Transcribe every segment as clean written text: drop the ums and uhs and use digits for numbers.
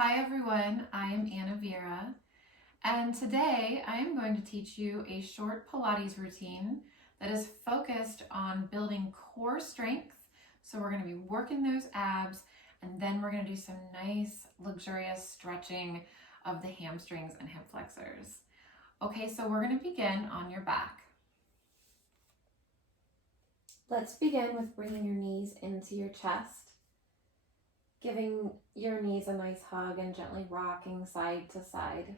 Hi everyone, I am Anna Vira, and today I am going to teach you a short Pilates routine that is focused on building core strength. So we're going to be working those abs, and then we're going to do some nice luxurious stretching of the hamstrings and hip flexors. Okay, so we're going to begin on your back. Let's begin with bringing your knees into your chest, giving your knees a nice hug and gently rocking side to side,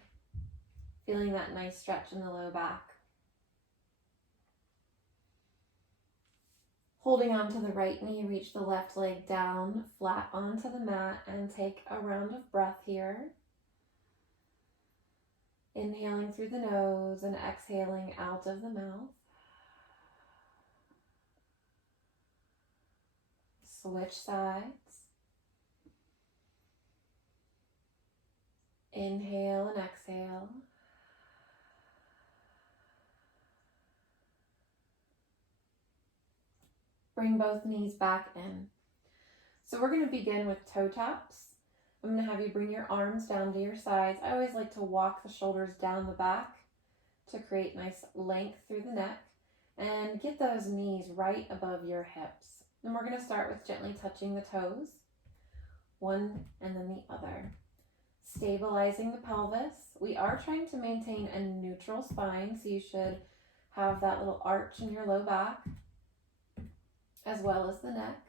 feeling that nice stretch in the low back. Holding onto the right knee, reach the left leg down, flat onto the mat, and take a round of breath here. Inhaling through the nose and exhaling out of the mouth. Switch sides. Inhale and exhale. Bring both knees back in. So we're going to begin with toe taps. I'm going to have you bring your arms down to your sides. I always like to walk the shoulders down the back to create nice length through the neck and get those knees right above your hips. And we're going to start with gently touching the toes, one and then the other. Stabilizing the pelvis. We are trying to maintain a neutral spine, so you should have that little arch in your low back as well as the neck.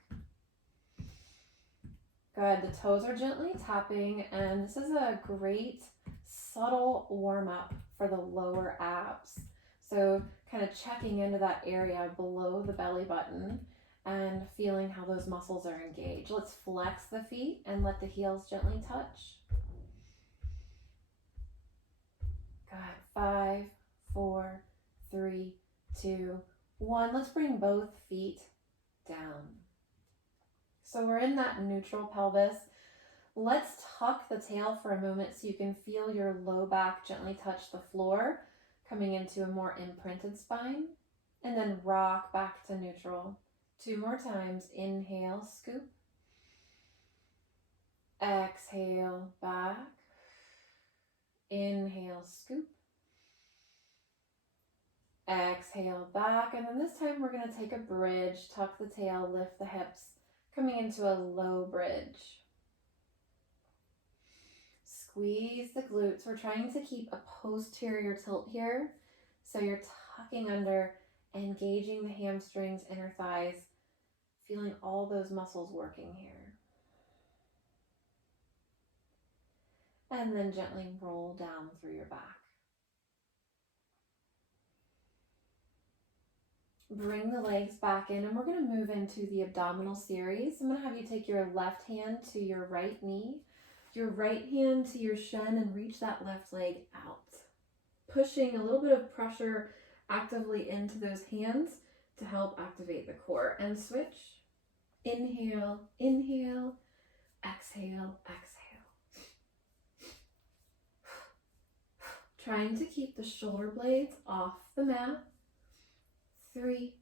Good, the toes are gently tapping, and this is a great subtle warm-up for the lower abs. So kind of checking into that area below the belly button and feeling how those muscles are engaged. Let's flex the feet and let the heels gently touch. Good. 5, 4, 3, 2, 1. Let's bring both feet down. So we're in that neutral pelvis. Let's tuck the tail for a moment so you can feel your low back gently touch the floor, coming into a more imprinted spine, and then rock back to neutral. 2 more times. Inhale, scoop. Exhale, back. Inhale, scoop. Exhale, back. And then this time we're going to take a bridge, tuck the tail, lift the hips, coming into a low bridge. Squeeze the glutes. We're trying to keep a posterior tilt here. So you're tucking under, engaging the hamstrings, inner thighs, feeling all those muscles working here. And then gently roll down through your back. Bring the legs back in, and we're going to move into the abdominal series. I'm going to have you take your left hand to your right knee, your right hand to your shin, and reach that left leg out. Pushing a little bit of pressure actively into those hands to help activate the core. And switch. Inhale, inhale, exhale, exhale. Trying to keep the shoulder blades off the mat. 3,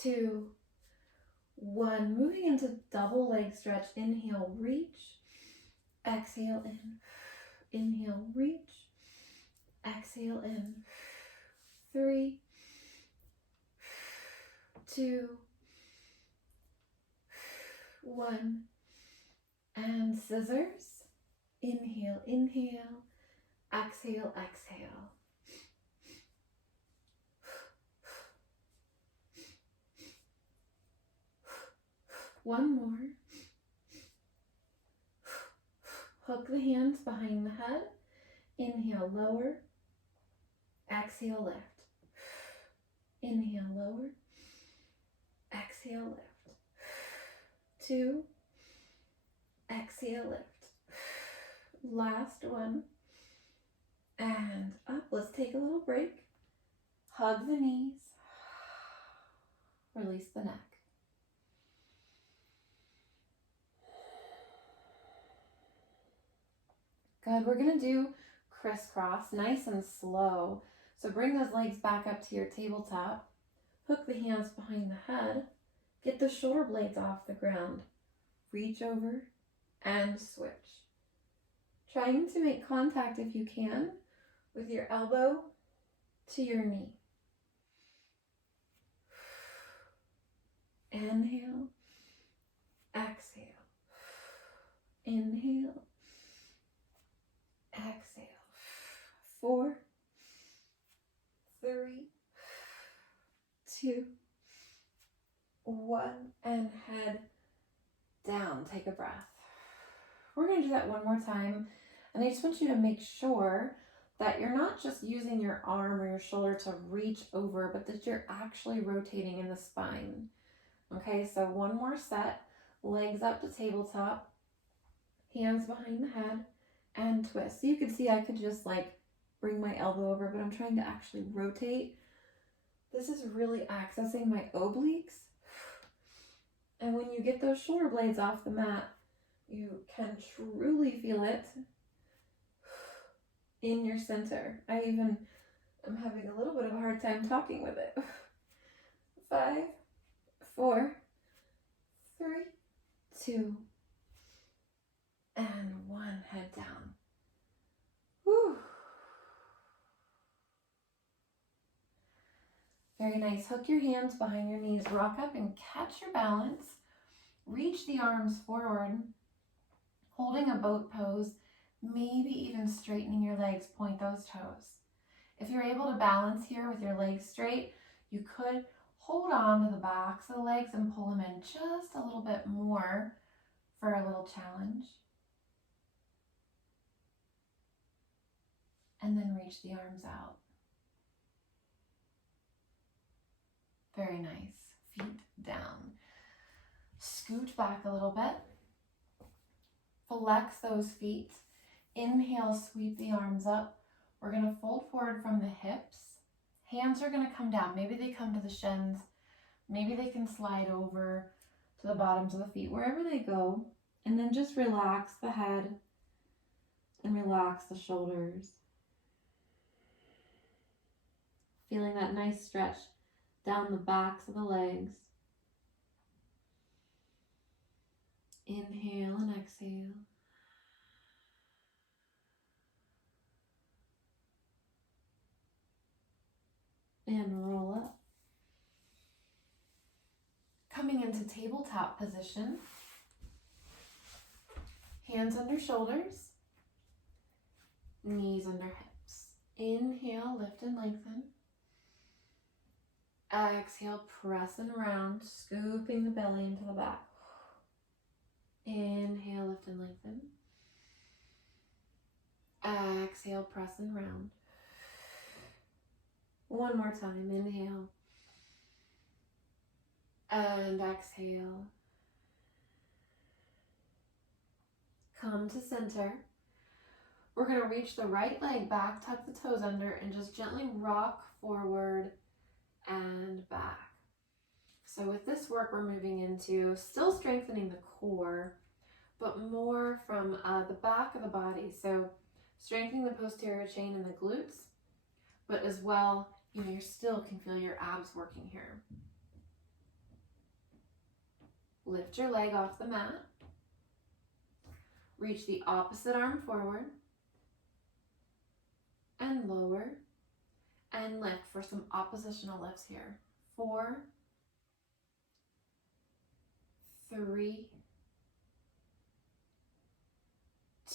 2, 1. Moving into double leg stretch. Inhale, reach. Exhale in. Inhale, reach. Exhale in. 3, 2, 1. And scissors. Inhale, inhale. Exhale, exhale. One more. Hook the hands behind the head. Inhale, lower. Exhale, lift. Inhale, lower. Exhale, lift. 2. Exhale, lift. Last one. And up. Let's take a little break. Hug the knees. Release the neck. Good. We're going to do crisscross, nice and slow. So bring those legs back up to your tabletop. Hook the hands behind the head. Get the shoulder blades off the ground. Reach over and switch. Trying to make contact, if you can, with your elbow to your knee. Inhale, exhale, inhale, exhale. 4, 3, 2, 1, and head down. Take a breath. We're going to do that one more time, and I just want you to make sure that you're not just using your arm or your shoulder to reach over, but that you're actually rotating in the spine. Okay, so one more set, legs up to tabletop, hands behind the head, and twist. So you can see I could just like bring my elbow over, but I'm trying to actually rotate. This is really accessing my obliques. And when you get those shoulder blades off the mat, you can truly feel it in your center. I even am having a little bit of a hard time talking with it. 5, 4, 3, 2, and 1. Head down. Whew. Very nice. Hook your hands behind your knees. Rock up and catch your balance. Reach the arms forward, holding a boat pose, maybe even straightening your legs. Point those toes. If you're able to balance here with your legs straight, you could hold on to the backs of the legs and pull them in just a little bit more for a little challenge. And then reach the arms out. Very nice. Feet down. Scoot back a little bit. Flex those feet. Inhale, sweep the arms up. We're going to fold forward from the hips. Hands are going to come down. Maybe they come to the shins. Maybe they can slide over to the bottoms of the feet, wherever they go. And then just relax the head and relax the shoulders. Feeling that nice stretch down the backs of the legs. Inhale and exhale. And roll up. Coming into tabletop position. Hands under shoulders. Knees under hips. Inhale, lift and lengthen. Exhale, press and round, scooping the belly into the back. Inhale, lift and lengthen. Exhale, press and round. One more time. Inhale. And exhale. Come to center. We're going to reach the right leg back, tuck the toes under, and just gently rock forward and back. So with this work, we're moving into still strengthening the core, but more from the back of the body. So strengthening the posterior chain and the glutes, but as well, you still can feel your abs working here. Lift your leg off the mat. Reach the opposite arm forward and lower and lift for some oppositional lifts here. 4, 3,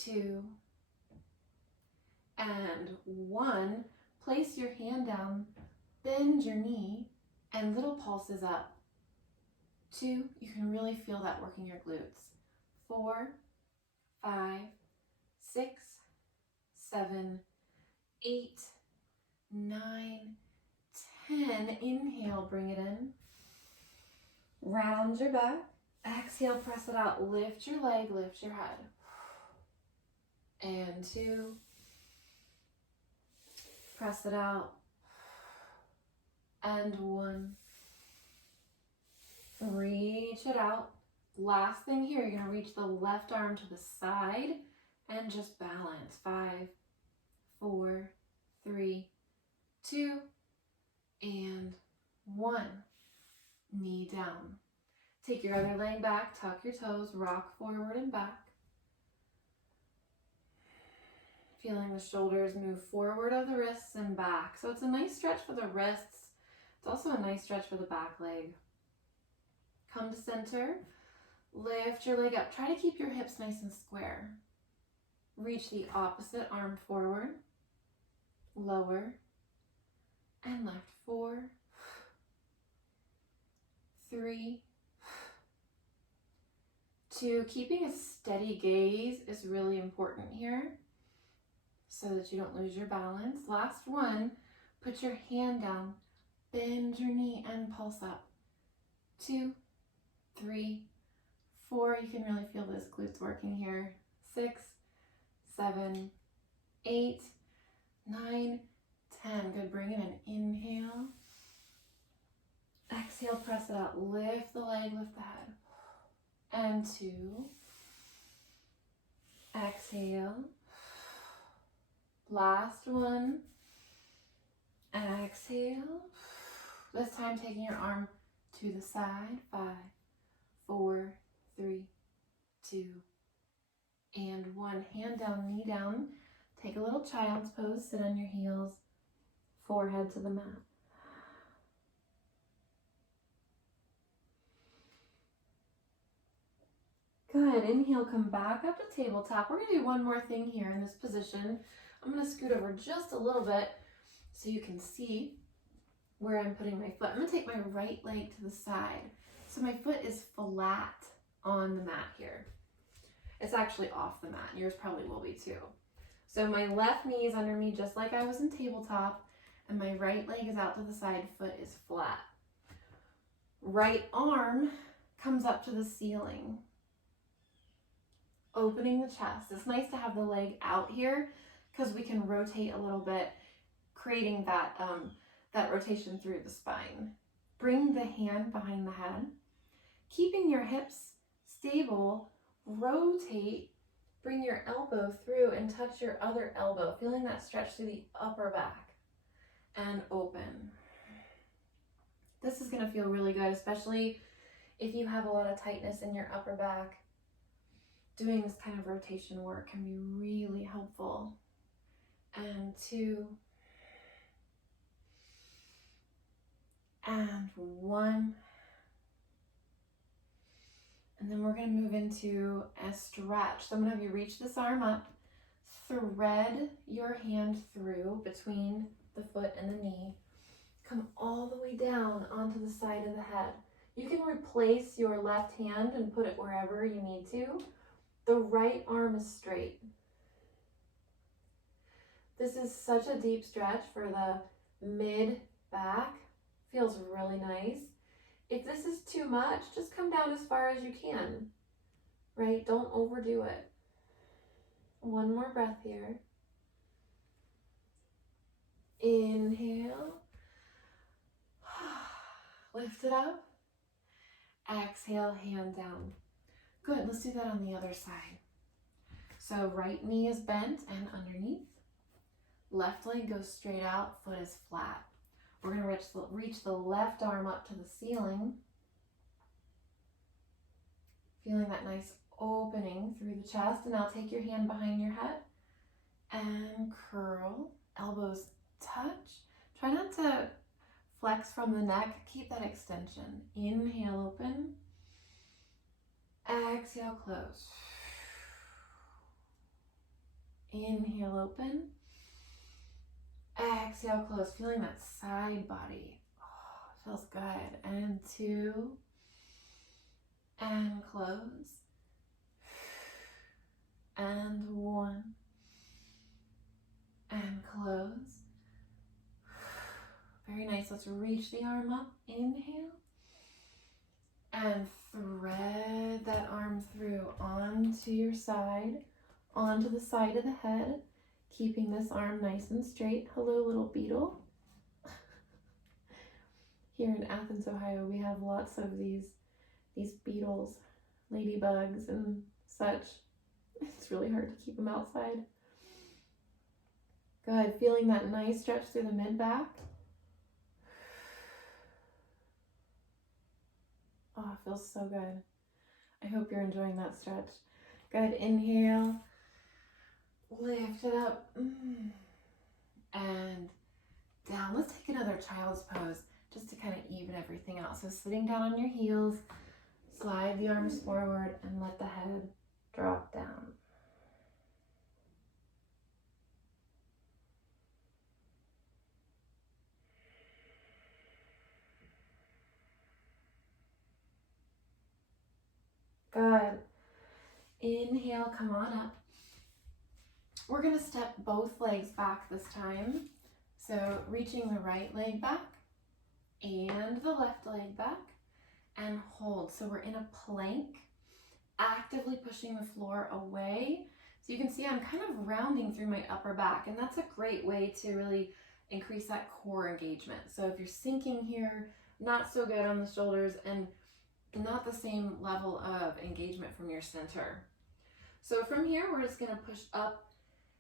2, and 1. Place your hand down, bend your knee, and little pulses up. 2, you can really feel that working your glutes. 4, 5, 6, 7, 8, 9, 10. Inhale, bring it in. Round your back. Exhale, press it out. Lift your leg, lift your head. And 2. Press it out. And 1. Reach it out. Last thing here, you're going to reach the left arm to the side and just balance. 5, 4, 3, 2, and 1. Knee down. Take your other leg back, tuck your toes, rock forward and back. Feeling the shoulders move forward of the wrists and back. So it's a nice stretch for the wrists. It's also a nice stretch for the back leg. Come to center. Lift your leg up. Try to keep your hips nice and square. Reach the opposite arm forward. Lower. And lift. 4, 3, 2. Keeping a steady gaze is really important here so that you don't lose your balance. Last one, put your hand down, bend your knee and pulse up. 2, 3, 4. You can really feel those glutes working here. 6, 7, 8, 9, 10. Good. Bring it in. Inhale. Exhale, press it out. Lift the leg, lift the head. And 2. Exhale. Last one. Exhale. This time taking your arm to the side. 5, 4, 3, 2, and 1. Hand down, knee down. Take a little child's pose. Sit on your heels. Forehead to the mat. Good. Inhale, come back up to tabletop. We're going to do one more thing here in this position. I'm going to scoot over just a little bit so you can see where I'm putting my foot. I'm going to take my right leg to the side. So my foot is flat on the mat here. It's actually off the mat. Yours probably will be too. So my left knee is under me just like I was in tabletop, and my right leg is out to the side, foot is flat. Right arm comes up to the ceiling, opening the chest. It's nice to have the leg out here because we can rotate a little bit, creating that, that rotation through the spine. Bring the hand behind the head, keeping your hips stable, rotate, bring your elbow through and touch your other elbow, feeling that stretch through the upper back. And open. This is going to feel really good, especially if you have a lot of tightness in your upper back. Doing this kind of rotation work can be really helpful. And 2. And 1. And then we're going to move into a stretch. So I'm going to have you reach this arm up, thread your hand through between the foot and the knee, come all the way down onto the side of the head. You can replace your left hand and put it wherever you need to. The right arm is straight. This is such a deep stretch for the mid back. Feels really nice. If this is too much, just come down as far as you can, right? Don't overdo it. One more breath here. Inhale. Lift it up. Exhale, hand down. Good, let's do that on the other side. So right knee is bent and underneath. Left leg goes straight out, foot is flat. We're going to reach the left arm up to the ceiling. Feeling that nice opening through the chest. And now take your hand behind your head and curl. Elbows touch. Try not to flex from the neck. Keep that extension. Inhale, open. Exhale, close. Inhale, open. Exhale, close. Feeling that side body. Oh, it feels good. And 2. And close. And 1. And close. Very nice. Let's reach the arm up. Inhale. And thread that arm through onto your side, onto the side of the head, keeping this arm nice and straight. Hello, little beetle. Here in Athens, Ohio, we have lots of these beetles, ladybugs and such. It's really hard to keep them outside. Good. Feeling that nice stretch through the mid-back. Oh, it feels so good. I hope you're enjoying that stretch. Good. Inhale. Lift Lift it up. And down. Let's take another child's pose just to kind of even everything out. So sitting down on your heels, slide the arms forward and let the head drop down. Good. Inhale, come on up. We're going to step both legs back this time. So reaching the right leg back and the left leg back and hold. So we're in a plank, actively pushing the floor away. So you can see I'm kind of rounding through my upper back, and that's a great way to really increase that core engagement. So if you're sinking here, not so good on the shoulders and not the same level of engagement from your center. So from here, we're just going to push up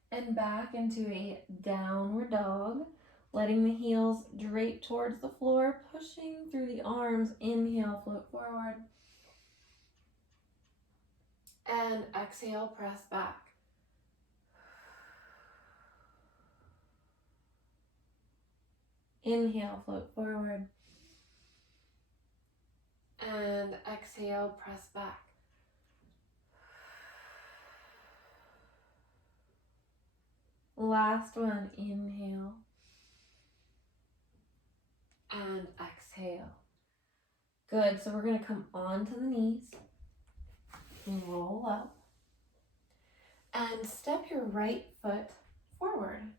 and back into a downward dog, letting the heels drape towards the floor, pushing through the arms. Inhale, float forward. And exhale, press back. Inhale, float forward. And exhale, press back. Last one, inhale. And exhale. Good, so we're going to come onto the knees, roll up, and step your right foot forward,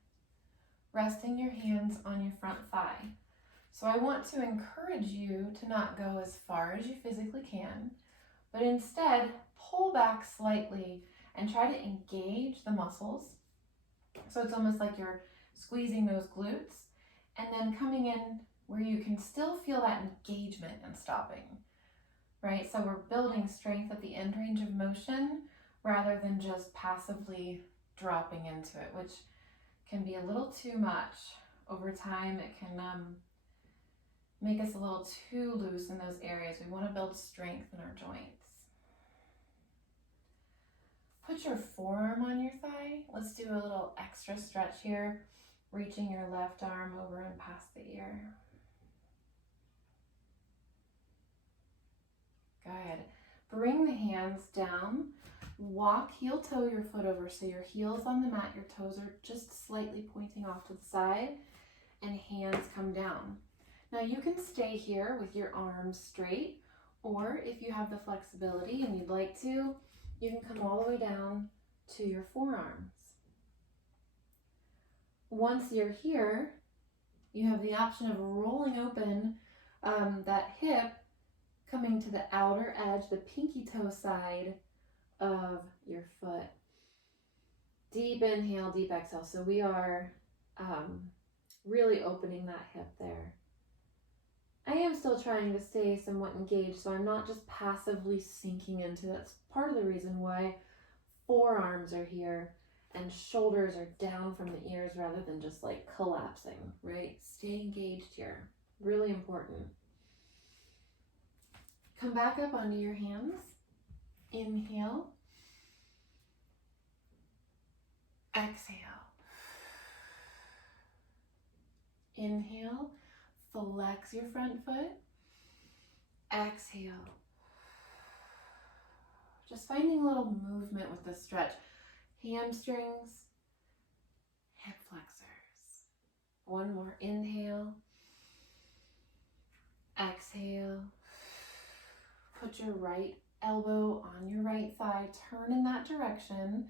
resting your hands on your front thigh. So I want to encourage you to not go as far as you physically can, but instead pull back slightly and try to engage the muscles. So it's almost like you're squeezing those glutes and then coming in where you can still feel that engagement and stopping, right? So we're building strength at the end range of motion rather than just passively dropping into it, which can be a little too much. Over time, it can make us a little too loose in those areas. We want to build strength in our joints. Put your forearm on your thigh. Let's do a little extra stretch here, reaching your left arm over and past the ear. Good. Bring the hands down. Walk heel toe your foot over. So your heel's on the mat, your toes are just slightly pointing off to the side, and hands come down. Now you can stay here with your arms straight, or if you have the flexibility and you'd like to, you can come all the way down to your forearms. Once you're here, you have the option of rolling open that hip, coming to the outer edge, the pinky toe side of your foot. Deep inhale, deep exhale. So we are really opening that hip there. I am still trying to stay somewhat engaged, so I'm not just passively sinking into it. That's part of the reason why forearms are here and shoulders are down from the ears rather than just like collapsing, right? Stay engaged here. Really important. Come back up onto your hands. Inhale. Exhale. Inhale. Flex your front foot. Exhale. Just finding a little movement with the stretch. Hamstrings, hip flexors. One more. Inhale. Exhale. Put your right elbow on your right thigh. Turn in that direction.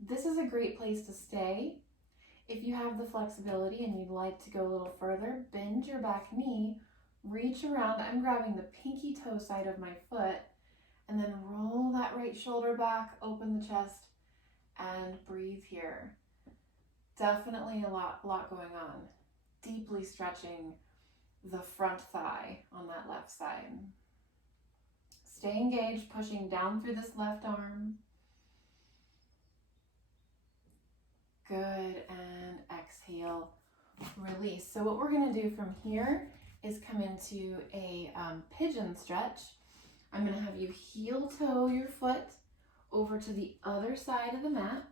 This is a great place to stay. If you have the flexibility and you'd like to go a little further, bend your back knee, reach around. I'm grabbing the pinky toe side of my foot, and then roll that right shoulder back, open the chest, and breathe here. Definitely a lot going on. Deeply stretching the front thigh on that left side. Stay engaged, pushing down through this left arm. Good, and exhale, release. So what we're going to do from here is come into a pigeon stretch. I'm going to have you heel toe your foot over to the other side of the mat,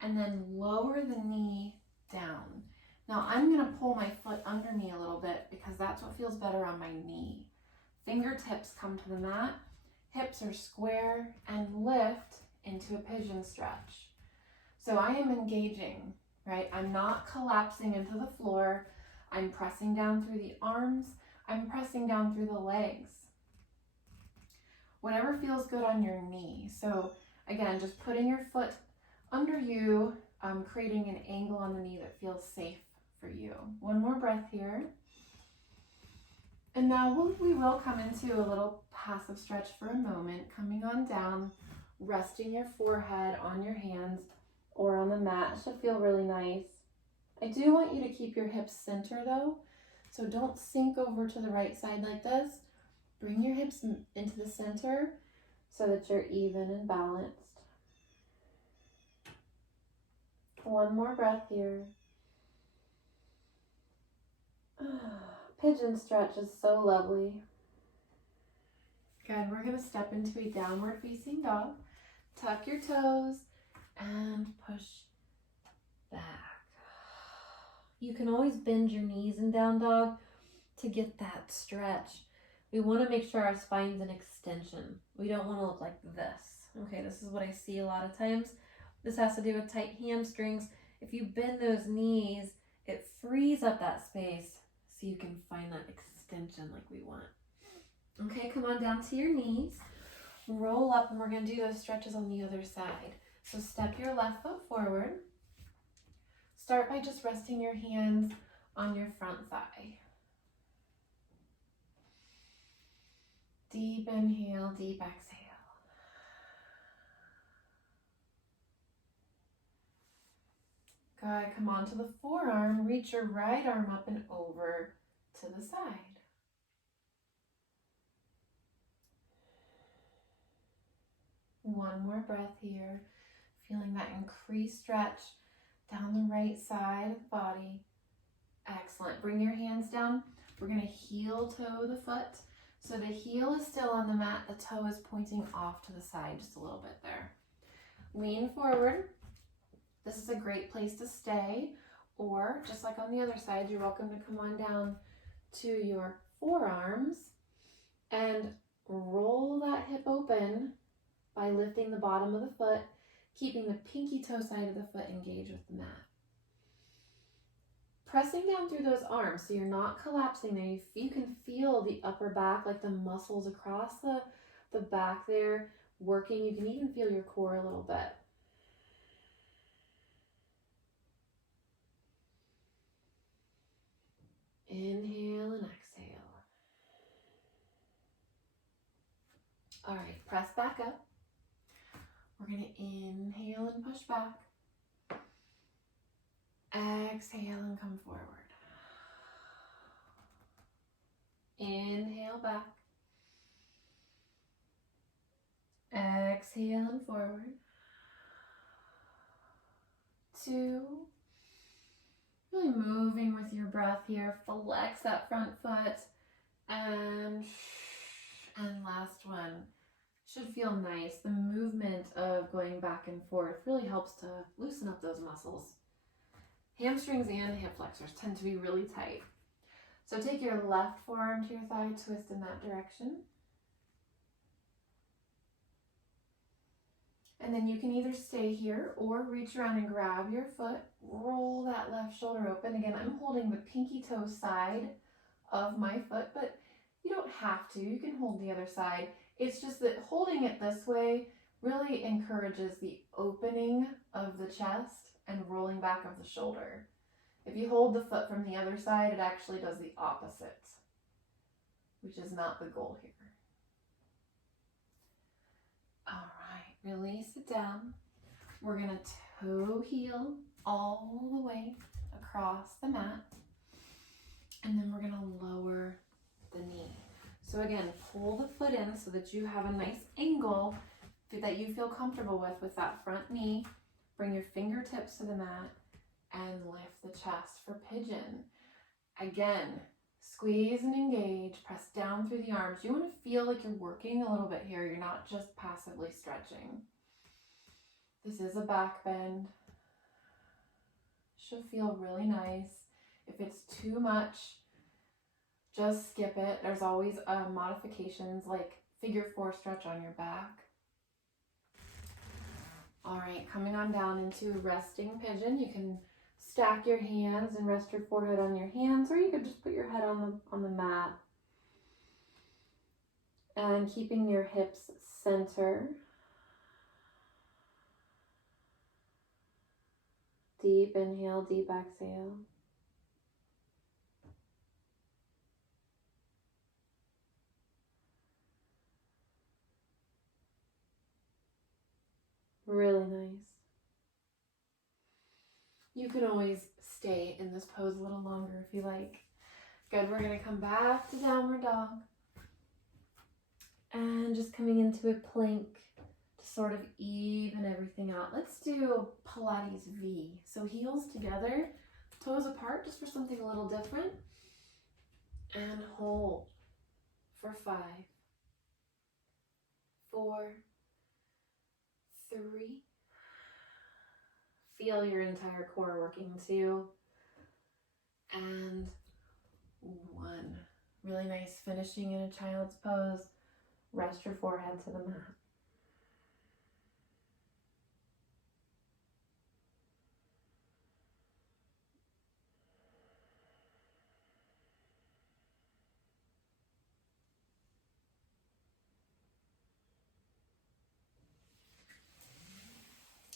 and then lower the knee down. Now I'm going to pull my foot under me a little bit because that's what feels better on my knee. Fingertips come to the mat, hips are square, and lift into a pigeon stretch. So I am engaging, right? I'm not collapsing into the floor. I'm pressing down through the arms. I'm pressing down through the legs. Whatever feels good on your knee. So again, just putting your foot under you, creating an angle on the knee that feels safe for you. One more breath here. And now we will come into a little passive stretch for a moment, coming on down, resting your forehead on your hands or on the mat. It should feel really nice. I do want you to keep your hips center though, so don't sink over to the right side like this. Bring your hips into the center so that you're even and balanced. One more breath here. Pigeon stretch is so lovely. Good, we're going to step into a downward facing dog. Tuck your toes and push back. You can always bend your knees in down dog to get that stretch. We want to make sure our spine's an extension. We don't want to look like this. Okay, this is what I see a lot of times. This has to do with tight hamstrings. If you bend those knees, it frees up that space so you can find that extension like we want. Okay, come on down to your knees. Roll up, and we're going to do those stretches on the other side. So step your left foot forward. Start by just resting your hands on your front thigh. Deep inhale, deep exhale. Good, come onto the forearm, reach your right arm up and over to the side. One more breath here, feeling that increased stretch down the right side of the body. Excellent, bring your hands down. We're gonna heel toe the foot. So the heel is still on the mat, the toe is pointing off to the side just a little bit there. Lean forward. This is a great place to stay, or just like on the other side, you're welcome to come on down to your forearms and roll that hip open by lifting the bottom of the foot, keeping the pinky toe side of the foot engaged with the mat. Pressing down through those arms so you're not collapsing there. You can feel the upper back, like the muscles across the back there working. You can even feel your core a little bit. Inhale and exhale. All right, press back up. We're going to inhale and push back. Exhale and come forward. Inhale back. Exhale and forward. 2. Really moving with your breath here. Flex that front foot. And last one. Should feel nice. The movement of going back and forth really helps to loosen up those muscles. Hamstrings and hip flexors tend to be really tight. So take your left forearm to your thigh, twist in that direction. And then you can either stay here or reach around and grab your foot, roll that left shoulder open. Again, I'm holding the pinky toe side of my foot, but you don't have to. You can hold the other side. It's just that holding it this way really encourages the opening of the chest and rolling back of the shoulder. If you hold the foot from the other side, it actually does the opposite, which is not the goal here. All right, release it down. We're gonna toe heel all the way across the mat, and then we're gonna lower the knee. So again, pull the foot in so that you have a nice angle that you feel comfortable with that front knee. Bring your fingertips to the mat and lift the chest for pigeon. Again, squeeze and engage, press down through the arms. You want to feel like you're working a little bit here. You're not just passively stretching. This is a back bend. Should feel really nice. If it's too much, just skip it. There's always modifications like figure 4 stretch on your back. All right, coming on down into resting pigeon. You can stack your hands and rest your forehead on your hands, or you could just put your head on the mat. And keeping your hips center. Deep inhale, deep exhale. Really nice. You can always stay in this pose a little longer if you like. Good, we're gonna come back to downward dog. And just coming into a plank to sort of even everything out. Let's do Pilates V. So heels together, toes apart, just for something a little different. And hold for 5, 4, 3. Feel your entire core working. 2 and 1. Really nice, finishing in a child's pose. Rest your forehead to the mat.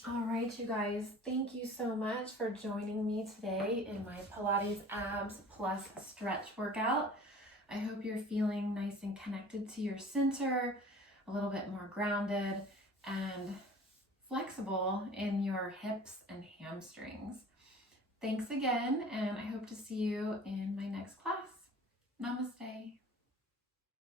All right, you guys, thank you so much for joining me today in my Pilates Abs plus stretch workout. I hope you're feeling nice and connected to your center, a little bit more grounded and flexible in your hips and hamstrings. Thanks again, and I hope to see you in my next class.